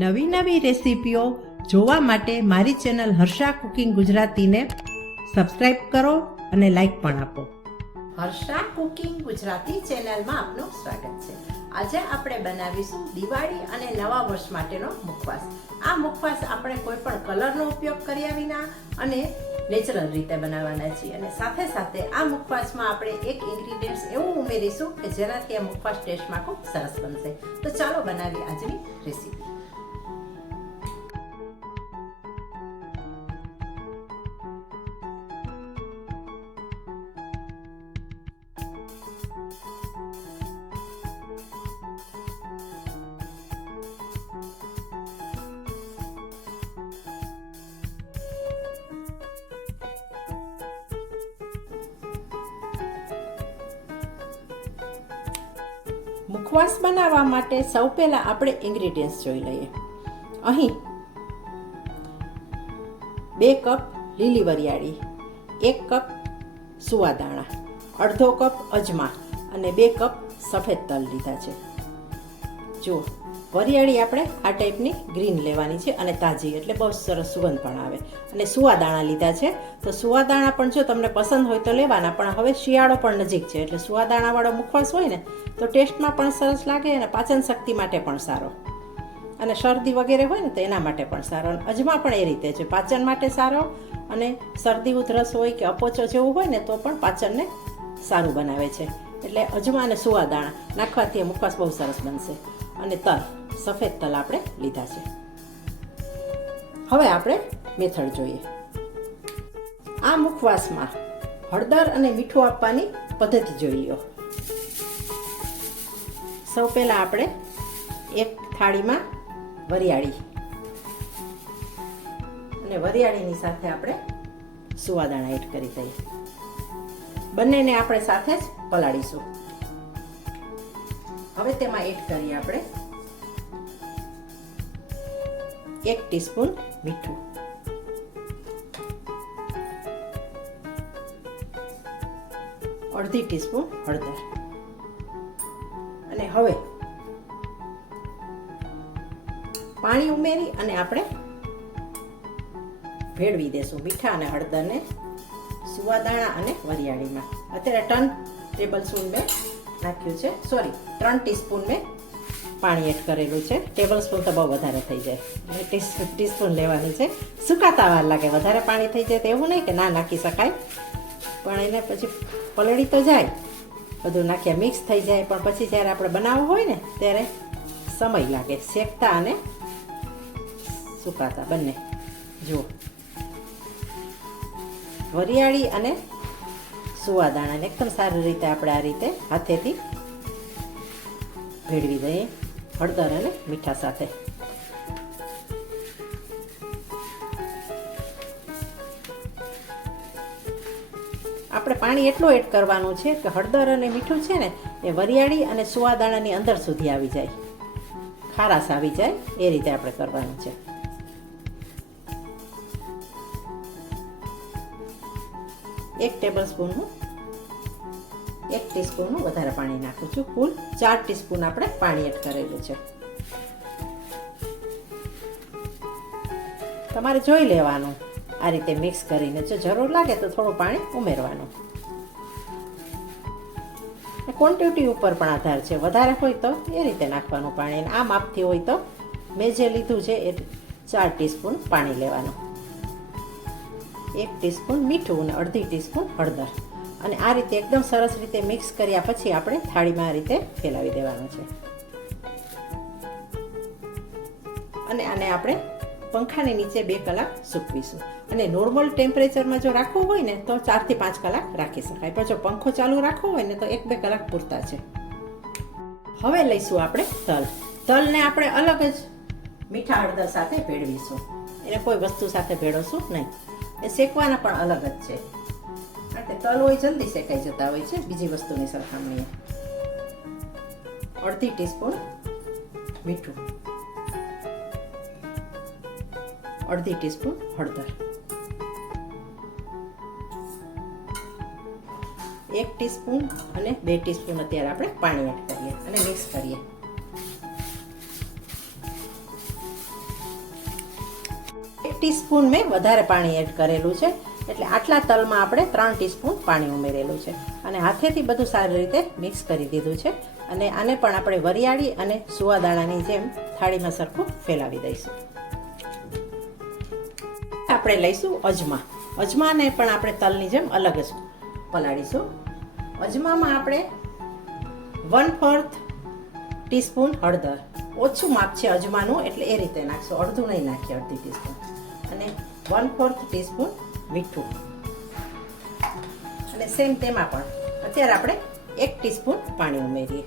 નવી નવી રેસીપીઓ જોવા માટે મારી ચેનલ હર્ષા કુકિંગ ગુજરાતીને સબસ્ક્રાઈબ કરો અને લાઈક પણ આપો. હર્ષા કુકિંગ ગુજરાતી ચેનલમાં આપનું સ્વાગત છે. આજે આપણે બનાવીશું દિવાળી અને નવા વર્ષ માટેનો મુખવાસ. આ મુખવાસ આપણે કોઈ પણ કલરનો ઉપયોગ કર્યા વિના અને નેચરલ રીતે બનાવવાના છીએ. અને સાથે સાથે આ મુખવાસમાં આપણે એક ઇન્ગ્રીડિયન્ટ્સ એવું ઉમેરીશું કે જેનાથી આ મુખવાસ ટેસ્ટમાં ખૂબ સરસ બનશે. તો ચાલો બનાવીએ આજની રેસીપી. મુખવાસ બનાવવા માટે સૌ પહેલાં આપણે ઇન્ગ્રીડિયન્ટ્સ જોઈ લઈએ. અહીં 2 કપ લીલી વરિયાળી, 1 કપ સુવાદાણા, અડધો કપ અજમા અને 2 કપ સફેદ તલ લીધા છે. જુઓ, વરિયાળી આપણે આ ટાઈપની ગ્રીન લેવાની છે અને તાજી, એટલે બહુ સરસ સુગંધ પણ આવે. અને સુવાદાણા લીધા છે. તો સુવાદાણા પણ જો તમને પસંદ હોય તો લેવાના, પણ હવે શિયાળો પણ નજીક છે એટલે સુવાદાણાવાળો મુખવાસ હોય ને તો ટેસ્ટમાં પણ સરસ લાગે અને પાચન શક્તિ માટે પણ સારો, અને શરદી વગેરે હોય ને તો એના માટે પણ સારો. અને અજમા પણ એ રીતે છે, પાચન માટે સારો, અને શરદી ઉધરસ હોય કે અપોચો જેવું હોય ને તો પણ પાચનને સારું બનાવે છે. એટલે અજમા અને સુવાદાણા નાખવાથી મુખવાસ બહુ સરસ બનશે. અને તલ, સફેદ તલ આપણે લીધા છે. હવે આપણે મેથડ જોઈએ. આ મુખવાસમાં હળદર અને મીઠું આપવાની પદ્ધતિ જોઈ લો. સૌ પહેલાં આપણે એક થાળીમાં વરિયાળી, અને વરિયાળીની સાથે આપણે સુવાદાણા એડ કરી દઈએ. બંનેને આપણે સાથે જ પલાળીશું. હવે તેમાં એડ કરીએ આપણે 1 ટીસ્પૂન મીઠું, અડધી ટીસ્પૂન હળદર, અને હવે પાણી ઉમેરી અને આપણે ભેળવી દેશું મીઠા અને હળદરને સુવાદાણા અને વરિયાળીમાં. અત્યારે 3 ટેબલ સ્પૂન મેં નાખ્યું છે, 3 ટીસ્પૂન મેં પાણી એડ કરેલું છે. ટેબલ સ્પૂન તો બહુ વધારે થઈ જાય, એટલે ટીસ્પૂન લેવાની છે. સુકાતા વાર લાગે, વધારે પાણી થઈ જાય તો એવું નહીં કે ના નાખી શકાય, પણ એને પછી પલળી તો જાય, બધું નાખ્યા મિક્સ થઈ જાય, પણ પછી જ્યારે આપણે બનાવવું હોય ને ત્યારે સમય લાગે શેકતા અને સુકાતા બંને. જુઓ, વરિયાળી અને સુવાદાણાને એકદમ સારી રીતે આપણે આ રીતે હાથેથી ભેળવી દઈએ હળદર અને મીઠા સાથે. આપણે પાણી એટલું એડ કરવાનું છે કે હળદર અને મીઠું છે ને એ વરિયાળી અને સુવાદાણાની અંદર સુધી આવી જાય, ખારાશ આવી જાય, એ રીતે આપણે કરવાનું છે. એક ટીસ્પૂનનું વધારે પાણી નાખું છું. કુલ 4 ટીસ્પૂન આપણે પાણી એડ કરેલું છે. તમારે જોઈ લેવાનું આ રીતે મિક્સ કરીને. જો જરૂર લાગે તો થોડું પાણી ઉમેરવાનું. ક્વોન્ટિટી ઉપર પણ આધાર છે, વધારે હોય તો એ રીતે નાખવાનું પાણી. આ માપથી હોય તો મેં જે લીધું છે એ 4 ટીસ્પૂન પાણી લેવાનું, 1 ટીસ્પૂન મીઠું અને અડધી ટીસ્પૂન હળદર. અને આ રીતે એકદમ સરસ રીતે મિક્સ કર્યા પછી આપણે થાળીમાં આ રીતે ફેલાવી દેવાનું છે. અને આને આપણે પંખાની નીચે 2 કલાક સૂકવીશું. અને નોર્મલ ટેમ્પરેચરમાં જો રાખવું હોય ને તો 4 થી 5 કલાક રાખી શકાય, પણ જો પંખો ચાલુ રાખવો હોય ને તો 1-2 કલાક પૂરતા છે. હવે લઈશું આપણે તલ. તલને આપણે અલગ જ મીઠા હળદર સાથે ભેળવીશું, એને કોઈ વસ્તુ સાથે ભેળવશું નહીં. એ શેકવાના પણ અલગ જ છે, કારણ કે તલ હોય જલ્દી શેકાઈ જતા હોય છે બીજી વસ્તુની સરખામણીએ. અડધી ટીસ્પૂન મીઠું, અડધી ટીસ્પૂન હળદર, 1 ટીસ્પૂન અને 2 ટીસ્પૂન અત્યારે આપણે પાણી એડ કરીએ અને મિક્સ કરીએ. ટીસ્પૂન મેં વધારે પાણી એડ કરેલું છે, એટલે આટલા તલમાં આપણે 3 ટીસ્પૂન પાણી ઉમેરેલું છે. અને હાથેથી બધું સારી રીતે મિક્સ કરી દીધું છે. અને આને પણ આપણે વરિયાળી અને સુવાદાણાની જેમ થાળીમાં સરખું ફેલાવી દઈશું. આપણે લઈશું અજમા. અજમાને પણ આપણે તલની જેમ અલગ જ પલાળીશું. અજમામાં આપણે 1/4 ટીસ્પૂન હળદર, ઓછું માપ છે અજમાનું એટલે એ રીતે નાખશું, અડધું નહીં નાખીએ, અડધી ટીસ્પૂન. અને 1/4 ટીસ્પૂન મીઠું. અને સેમ તેમાં પણ અત્યારે આપણે 1 ટીસ્પૂન પાણી ઉમેરીએ.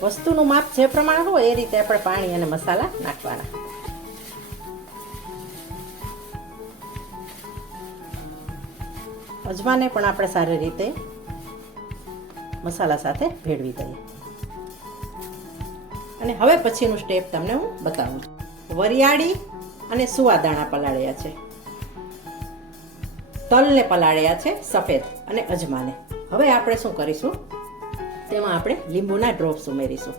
વસ્તુનું માપ જે પ્રમાણે હોય એ રીતે આપણે પાણી અને મસાલા નાખવાના. અજમાને પણ આપણે સારી રીતે મસાલા સાથે ભેળવી દઈએ. અને હવે પછીનું સ્ટેપ તમને હું બતાવું છું. વરિયાળી અને સુવાદાણા પલાળ્યા છે, તલને પલાળ્યા છે સફેદ, અને અજમાને. હવે આપણે શું કરીશું, તેમાં આપણે લીંબુના ડ્રોપ્સ ઉમેરીશું.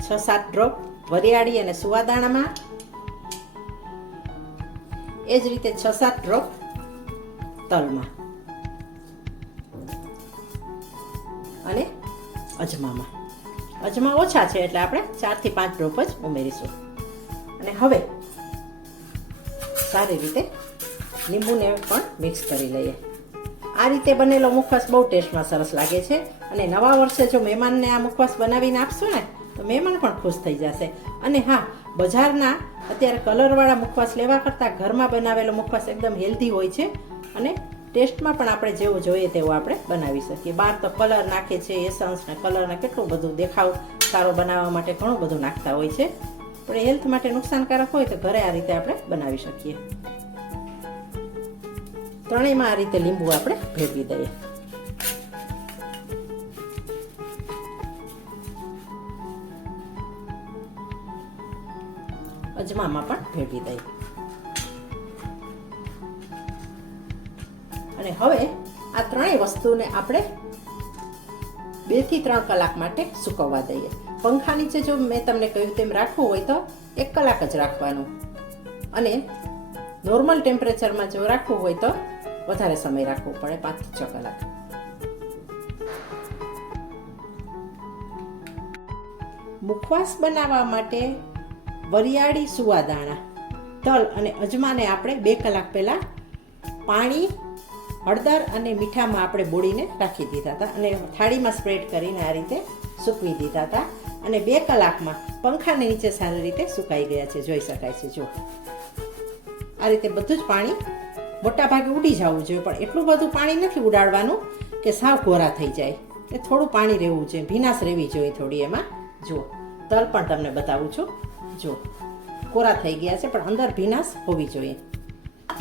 6-7 ડ્રોપ વરિયાળી અને સુવાદાણામાં, એ જ રીતે 6-7 ડ્રોપ તલમાં અને અજમામાં. અજમા ઓછા છે એટલે આપણે 4 થી 5 ડ્રોપ જ ઉમેરીશું. અને હવે સારી રીતે લીંબુને પણ મિક્સ કરી લઈએ. આ રીતે બનેલો મુખવાસ બહુ ટેસ્ટમાં સરસ લાગે છે. અને નવા વર્ષે જો મહેમાનને આ મુખવાસ બનાવીને આપશો ને તો મહેમાન પણ ખુશ થઈ જશે. અને હા, બજારના અત્યારે કલરવાળા મુખવાસ લેવા કરતાં ઘરમાં બનાવેલો મુખવાસ એકદમ હેલ્ધી હોય છે. અને ટેસ્ટમાં પણ આપણે જેવું જોઈએ તેવું આપણે બનાવી શકીએ. બહાર તો કલર નાખે છે, એસન્સ ને કલરને કેટલું બધું દેખાવ સારો બનાવવા માટે ઘણું બધું નાખતા હોય છે. પણ હેલ્થ માટે નુકસાનકારક હોય તો ઘરે આ રીતે આપણે બનાવી શકીએ. ત્રણેયમાં આ રીતે લીંબુ આપણે ભેળવી દઈએ. અજમામાં પણ ભેળવી દઈએ. અને હવે આ ત્રણેય વસ્તુને આપણે 2 થી 3 કલાક માટે સૂકવવા દઈએ. પંખા નીચે જો મેં તમને કહ્યું તેમ રાખવું હોય તો 1 કલાક જ રાખવાનું. અને નોર્મલ ટેમ્પરેચરમાં જો રાખવું હોય તો વધારે સમય રાખવો પડે, 5 થી 6 કલાક. મુખવાસ બનાવવા માટે વરિયાળી, સુવાદાણા, તલ અને અજમાને આપણે 2 કલાક પહેલાં પાણી, હળદર અને મીઠામાં આપણે બોળીને રાખી દીધા હતા. અને થાળીમાં સ્પ્રેડ કરીને આ રીતે સૂકવી દીધા હતા. અને 2 કલાકમાં પંખાની નીચે સારી રીતે સુકાઈ ગયા છે, જોઈ શકાય છે. જો આ રીતે બધું જ પાણી મોટા ભાગે ઉડી જવું જોઈએ, પણ એટલું બધું પાણી નથી ઉડાડવાનું કે સાવ કોરા થઈ જાય. એ થોડું પાણી રહેવું જોઈએ, ભીનાશ રહેવી જોઈએ થોડી એમાં. જો તલ પણ તમને બતાવું છું. જો કોરા થઈ ગયા છે પણ અંદર ભીનાશ હોવી જોઈએ.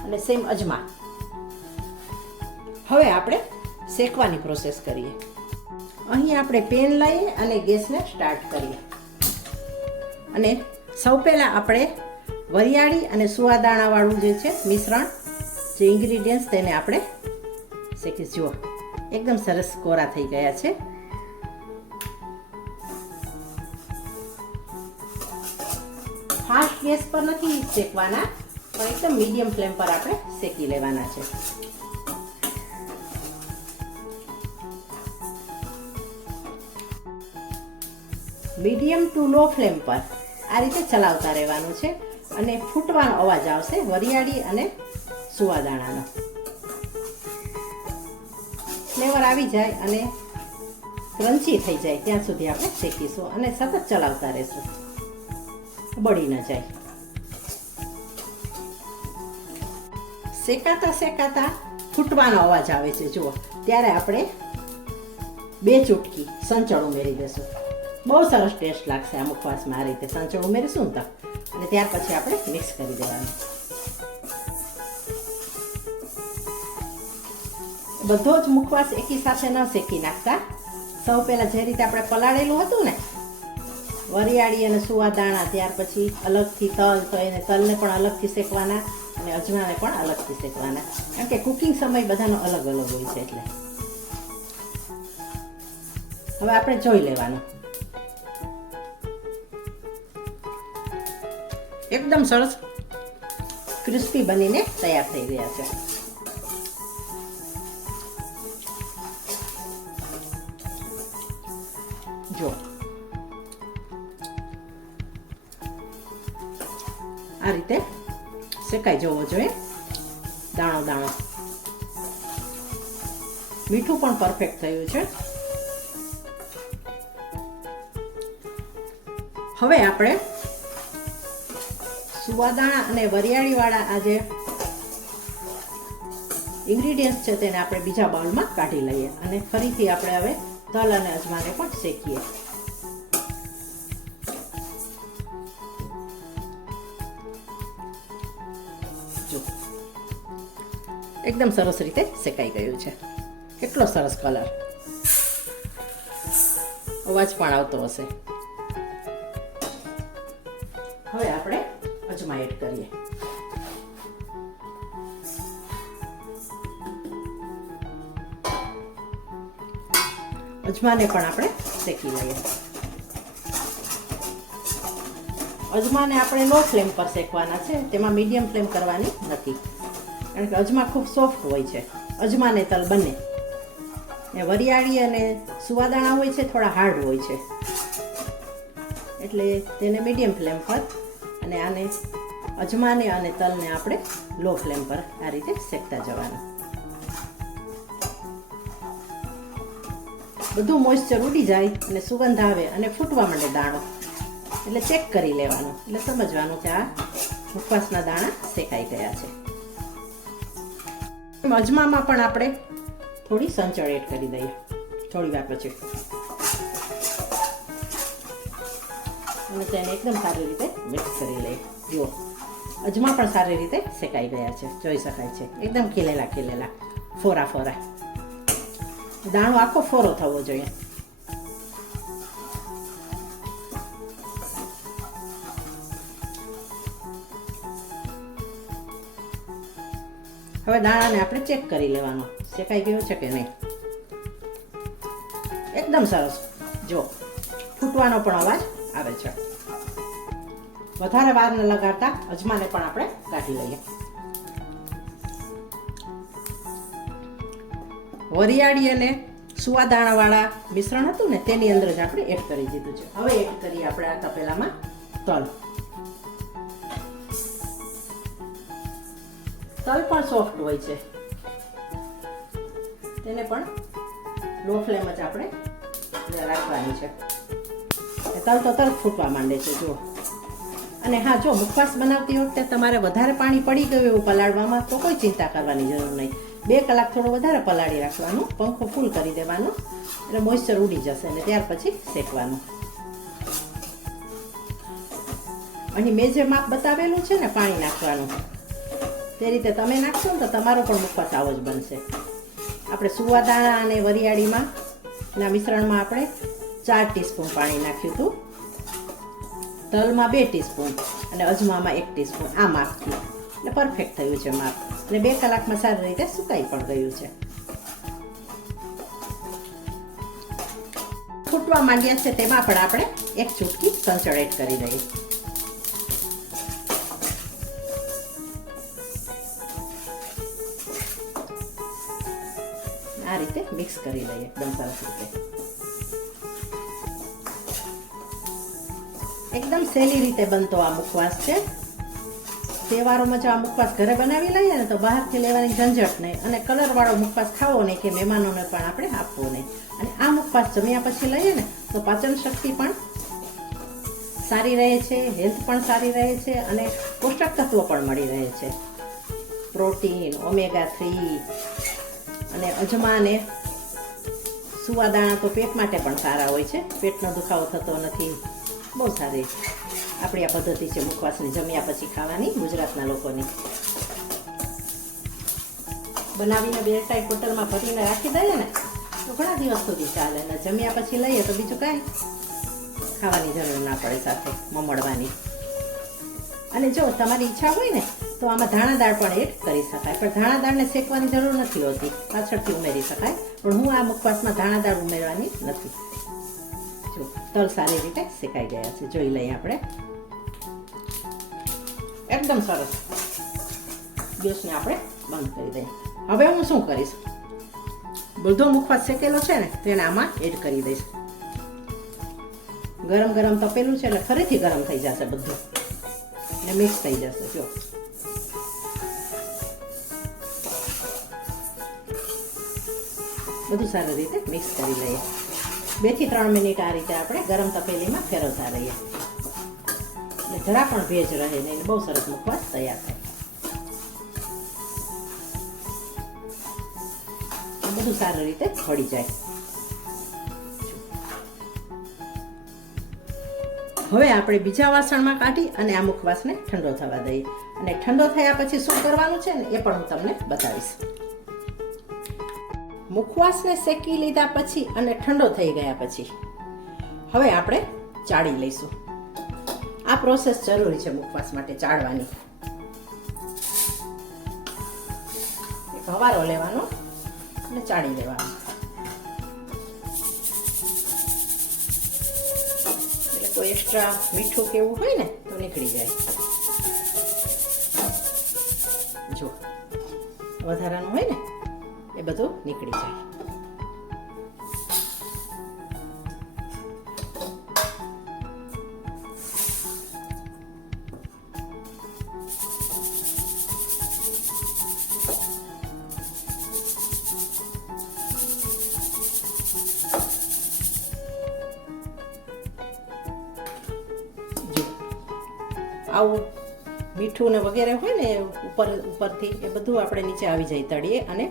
અને સેમ અજમા. હવે આપણે શેકવાની પ્રોસેસ કરીએ. અહીં આપણે પેન લઈએ અને ગેસને સ્ટાર્ટ કરીએ. અને સૌ પહેલાં આપણે વરિયાળી અને સુવાદાણાવાળું જે છે મિશ્રણ, જે ઇન્ગ્રીડિયન્ટ્સ, તેને આપણે શેકી. જુઓ એકદમ સરસ કોરા થઈ ગયા છે. ફાસ્ટ ગેસ પર નથી શેકવાના, પણ એકદમ મીડિયમ ફ્લેમ પર આપણે શેકી લેવાના છે. મીડિયમ ટુ લો ફ્લેમ પર આ રીતે ચલાવતા રહેવાનું છે. અને ફૂટવાનો અવાજ આવશે વરિયાળી અને સુવાદાણાનો. ફ્લેવર આવી જાય અને ક્રન્ચી થઈ જાય ત્યાં સુધી આપણે શેકીશું. અને સતત ચલાવતા રહેશું, બળી ન જાય. શેકાતા શેકાતા ફૂટવાનો અવાજ આવે છે જુઓ, ત્યારે આપણે 2 ચૂટકી સંચળ ઉમેરી દઈશું. બહુ સરસ ટેસ્ટ લાગશે આ મુખવાસમાં. આ રીતે સંચળ ઉમેરીશું તો. અને ત્યાર પછી આપણે મિક્સ કરી દેવાનું. બધો જ મુખવાસ એકી સાથે ન શેકી નાખતા. સૌ પહેલાં જે રીતે આપણે પલાળેલું હતું ને વરિયાળી અને સુવાદાણા, ત્યાર પછી અલગથી તલ, તો એને તલને પણ અલગથી શેકવાના અને અજમાને પણ અલગથી શેકવાના. કારણ કે કુકિંગ સમય બધાનો અલગ અલગ હોય છે. એટલે હવે આપણે જોઈ લેવાનું. એકદમ સરસ ક્રિસ્પી બનીને તૈયાર થઈ ગયા છે. જો આ રીતે શેકાઈ જવો જોઈએ, દાણો દાણો. મીઠું પણ પરફેક્ટ થયું છે. હવે આપણે સુવાદાણા અને વરિયાળીવાળા આ જે ઇન્ગ્રીડિયન્ટ છે તેને આપણે બીજા બાઉલમાં કાઢી લઈએ અને ફરીથી આપણે હવે તલ અને અજમાને પણ શેકીએ. જો એકદમ સરસ રીતે શેકાઈ ગયું છે. કેટલો સરસ કલર, અવાજ પણ આવતો હશે. હવે આપણે અજમા એડ કરીએ. અજમાને પણ આપણે શેકી લઈએ. અજમાને આપણે લો ફ્લેમ પર શેકવાના છે, તેમાં મીડિયમ ફ્લેમ કરવાની નથી, કારણ કે અજમા ખૂબ સોફ્ટ હોય છે. અજમા ને તલ બંને, ને વરિયાળી અને સુવાદાણા હોય છે થોડા હાર્ડ હોય છે, એટલે તેને મીડિયમ ફ્લેમ પર અને આને અજમાને અને તલને આપણે લો ફ્લેમ પર આ રીતે શેકતા જવાનું. બધું મોઇસ્ચર ઉડી જાય અને સુગંધ આવે અને ફૂટવા માંડે દાણો, એટલે ચેક કરી લેવાનું, એટલે સમજવાનું કે આ મુખવાસના દાણા શેકાઈ ગયા છે. અજમામાં પણ આપણે થોડી સંચળ એડ કરી દઈએ થોડી વાર પછી, અને તેને એકદમ સારી રીતે મિક્સ કરી લઈએ. જુઓ અજમા પણ સારી રીતે શેકાઈ ગયા છે, જોઈ શકાય છે. એકદમ ખીલેલા ખીલેલા, ફોરા ફોરા. દાણો આખો ફોરો થવો જોઈએ. હવે દાણાને આપણે ચેક કરી લેવાનો, શેકાઈ ગયો છે કે નહીં. એકદમ સરસ. જો ફૂટવાનો પણ અવાજ આવે છે. વધારે વાર ન લગાડતા અજમાને પણ આપણે કાઢી લઈએ. વરિયાળી અને સુવાદાણાવાળા મિશ્રણ હતું ને તેની અંદર જ આપણે એડ કરી દીધું છે. હવે એડ કરીએ આપણે આ તપેલામાં તલ. તલ પણ સોફ્ટ હોય છે, તેને પણ લો ફ્લેમ જ આપણે રાખવાની છે. તલ તો તરત ફૂટવા માંડે છે. જો અને હા, જો મુખવાસ બનાવતી વખતે તમારે વધારે પાણી પડી ગયું એવું પલાળવામાં તો કોઈ ચિંતા કરવાની જરૂર નહીં. 2 કલાક થોડું વધારે પલાળી રાખવાનું, પંખો ફૂલ કરી દેવાનો, એટલે મોઇસ્ચર ઉડી જશે અને ત્યાર પછી શેકવાનું. અહીં મેં જે માપ બતાવેલું છે ને પાણી નાખવાનું, તે રીતે તમે નાખશો ને તો તમારો પણ મુખવાસ આવો જ બનશે. આપણે સુવાદાણા અને વરિયાળીમાં ના મિશ્રણમાં આપણે 4 ટીસ્પૂન પાણી નાખ્યું હતું, તલમાં 2 ટીસ્પૂન અને અજમામાં 1 ટીસ્પૂન. આ માપથી એટલે પરફેક્ટ થયું છે માપ, અને 2 કલાકમાં સારી રીતે સુકાઈ પણ ગયું છે. ફૂટવા માંડ્યા છે તેમાં પણ આપણે 1 ચૂટકી સંચળ એડ કરી દઈએ. આ રીતે મિક્સ કરી લઈએ એકદમ સરસ રીતે. એકદમ સહેલી રીતે બનતો આ મુખવાસ છે. તહેવારોમાં જો આ મુખવાસ ઘરે બનાવી લઈએ ને તો બહારથી લેવાની ઝંઝટ નહીં, અને કલરવાળો મુખવાસ ખાવો નહીં કે મહેમાનોને પણ આપણે આપવો નહીં. અને આ મુખવાસ જમ્યા પછી લઈએ ને તો પાચન શક્તિ પણ સારી રહે છે, હેલ્થ પણ સારી રહે છે, અને પોષક તત્વો પણ મળી રહે છે. પ્રોટીન, ઓમેગા 3 અને અજમા અને સુવાદાણા તો પેટ માટે પણ સારા હોય છે. પેટનો દુખાવો થતો નથી. બહુ સારી આપણી આ પદ્ધતિ છે મુખવાસની જમ્યા પછી ખાવાની, ગુજરાતના લોકોની. બનાવીને 2 ટાઈપ બોટલમાં ભરીને રાખી દઈએ ને તો ઘણા દિવસ સુધી ચાલે, અને જમ્યા પછી લઈએ તો બીજું કાંઈ ખાવાની જરૂર ના પડે સાથે મમડવાની. અને જો તમારી ઈચ્છા હોય ને તો આમાં ધાણા દાળ પણ એડ કરી શકાય, પણ ધાણા દાળને શેકવાની જરૂર નથી હોતી, પાછળથી ઉમેરી શકાય. પણ હું આ મુખવાસમાં ધાણા દાળ ઉમેરવાની નથી. જો તલ સારી રીતે શેકાઈ ગયા છે, જોઈ લઈએ આપણે. એકદમ સરસ. ગેસને આપણે બંધ કરી દઈએ. હવે હું શું કરીશ, બધો મુખવાસ શેકેલો છે ને તેને આમાં એડ કરી દઈશ. ગરમ ગરમ તપેલું છે એટલે ફરીથી ગરમ થઈ જશે બધું ને મિક્સ થઈ જશે. જો બધું સારી રીતે મિક્સ કરી લઈએ. 2 થી 3 મિનિટ આ રીતે આપણે ગરમ તપેલીમાં ફેરવતા રહીએ એટલે જરા પણ ભેજ રહે નહીં. બહુ સરસ મુખવાસ તૈયાર થાય. બધું સારી રીતે ખળી જાય. હવે આપણે બીજા વાસણમાં કાઢી અને આ મુખવાસને ઠંડો થવા દઈએ. અને ઠંડો થયા પછી શું કરવાનું છે ને એ પણ હું તમને બતાવીશ. મુખવાસને શેકી લીધા પછી અને ઠંડો થઈ ગયા પછી હવે આપણે ચાળી લઈશું. આ પ્રોસેસ જરૂરી છે મુખવાસ માટે ચાળવાની. એક હવારો લેવાનો અને ચાળી લેવાનો એટલે કોઈ એક્સ્ટ્રા મીઠું કેવું હોય ને તો નીકળી જાય. જો વધારાનું હોય ને એ બધું નીકળી જાય. આવું મીઠું ને વગેરે હોય ને ઉપરથી એ બધું આપણે નીચે આવી જાય તળીએ અને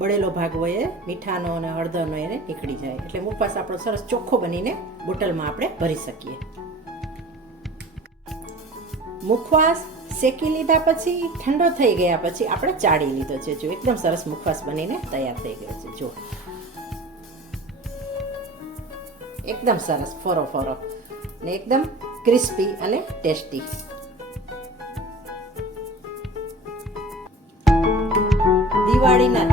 બળેલો ભાગ હોય એ મીઠાનો અને હળદરનો એને નીકળી જાય એટલે મુખવાસ આપણો સરસ ચોખ્ખો બનીને બોટલમાં આપણે ભરી શકીએ. મુખવાસ શેકી લીધા પછી ઠંડો થઈ ગયા પછી આપણે ચાળી લીધો છે. જો એકદમ સરસ મુખવાસ બનીને તૈયાર થઈ ગયો છે. જો એકદમ સરસ ફોરો ફોરો ને એકદમ ક્રિસ્પી અને ટેસ્ટી. દિવાળીના